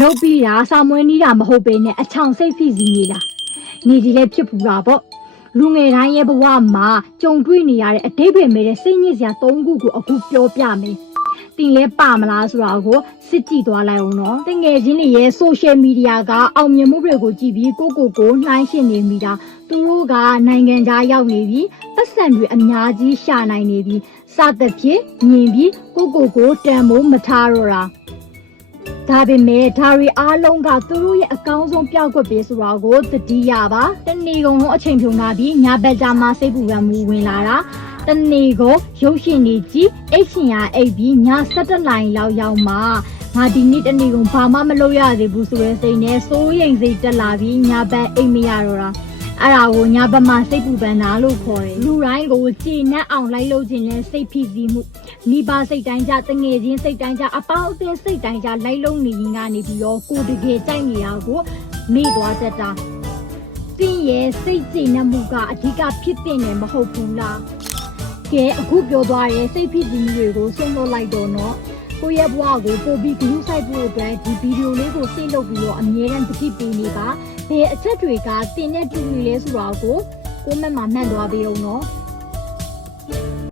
လုပ်ပြီးတာစာမွေးနေတာမဟုတ်ပဲနဲ့အချောင်စိတ်ဖိစီးနေတာနေဒီလည်းဖြစ်ပူတာပေါ့လူငယ်တိုင်းရဲ့ဘဝမှာကြုံတွေ့နေရတဲ့အတိတ်ပဲမဲ့တဲ့စိတ်ညစ်စရာ၃ခုကိုအခုပြောပြမယ်တင်လဲပါမလားဆိုတာကိုစစ်ကြည့်သွားလိုက်အောင်နော်တငယ်ချင်းတွေရဲ့ social media ကအောင်မြင်မှုတွေကိုကြည့်ပြီးကိုနှိုင်းရှင်နေမိတာသူတို့ကနိုင်ငံခြားရောက်နေပြီးပတ်စံတွေအများကြီးရှာနိုင်နေပြီးစသဖြင့်မြင်ပြီးကိုတန်မိုးမထားတော့တာဒါပေမဲ့ဒါရီအားလုံးကသူတို့ရဲ့အကောင်းဆုံးပြောက်ွက်ပေးဆိုတာကိုသတိရပါတနေ့ကုန်လုံးအချိန်ဖြုံလာပြီးညဘက်ကြမှာစိတ်ပူပန်မှုဝင်လာတာတနေ့ကိုရုပ်ရှင်တွေကြည့်အိတ်ရှင်ရအိတ်ပြီးည7လိုင်းလောက်ရောက်မှငါဒီနေ့တနေ့ကုန်ဘာမှမလုပ်ရသေးဘူးဆိုတဲ့စိတ်နဲ့စိုးရိမ်စိတ်တက်လာပြီးညဘက်အိတ်မရတော့တာအဲ့ဒါကိုညဘက်မှာစိတ်ပူပန်တာလို့ခေါ်တယ်လူတိုင်းကိုကြည်နက်အောင်လိုက်လို့ခြင်းလဲစိတ်ဖိစီးမှုမိဘစိတ်တိုင်းကြတငယ်ချင်းစိတ်တိုင်းကြအပေါင်းအသင်းစိတ်တိုင်းကြလိုက်လုံးနေရင်ကနေပြီးတော့ကိုတကယ်ကြိုက်နေတာကိုမေ့သွားတတ်တာတင်းရဲ့စိတ်ကြည်နက်မှုကအဓိကဖြစ်တဲ့နေမဟုတ်ဘူးလားကဲအခုပြောသွားတဲ့စိတ်ဖိစီးမှုတွေကိုဆုံးလို့လိုက်တော့နော်ကိုရဲ့ဘဝကိုပို့ပြီးဂရုစိုက်ဖို့အတွက်ဒီဗီဒီယိုလေးကိုစိတ်လုပ်ပြီးတော့အမြဲတမ်းတတိပေးနေပါဘယ်အချက်တွေကတင်တဲ့တူနေလဲဆိုတာကိုမက်မှာမှတ်သွားပေးအောင်နော်